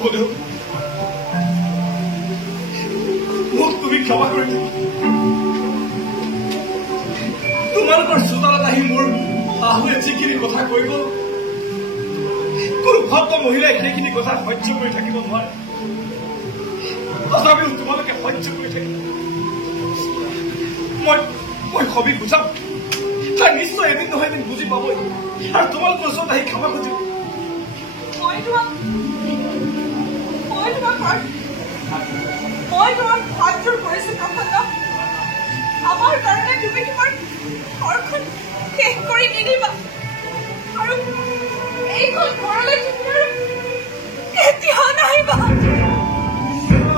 হলেও মোক তুমি ক্ষমা কৰি দিবা। তোমালোকৰ চোতালত আহি মোৰ শাহুৱে যিখিনি কথা কৈ গ'ল, কোনো ভদ্ৰ মহিলাই সেইখিনি কথা সহ্য কৰি থাকিব নোৱাৰে। তথাপিও তোমালোকে সহ্য কৰি থাকিব। মই সবি বুজাম, তাই নিশ্চয় এদিন নহয় এদিন বুজি পাবই আৰু তোমালোকৰ ওচৰত আহি ক্ষমা খুজিব। মই তোমাক হাতযোৰ কৰিছো প্ৰফুল্ল। আমাৰ কাৰণে তুমি তোমাৰ ঘৰখন শেষ কৰি নিদিবা আৰু এইখন ঘৰলৈ তুমি আৰু কেতিয়াও নাহিবা,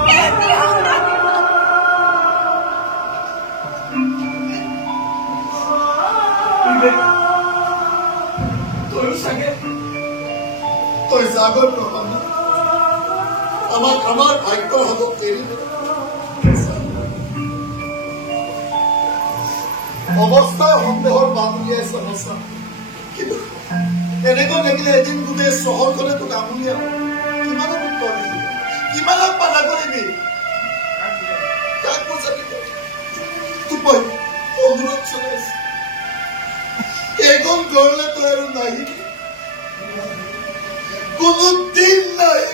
কেতিয়াও নাহিবা। তইও চাগে তই জাগৰ প্ৰমাণ আমাক আমাৰ ভাগ্যৰ হবক এৰি অৱস্থাই সন্দেহৰ বান উলিয়াইছে সঁচা, কিন্তু এনেকৈ নেমিলে এদিন গোটেই চহৰখনে তোক আমুলিয়াব। কিমানক উত্তৰ দিবি, কিমানক বাধা কৰিবি, কাক বুজাবি? তোক মই অনুৰোধ চলাইছো, এইখন ঘৰলৈ তই আৰু নাহিবি, কোনো দিন নাই।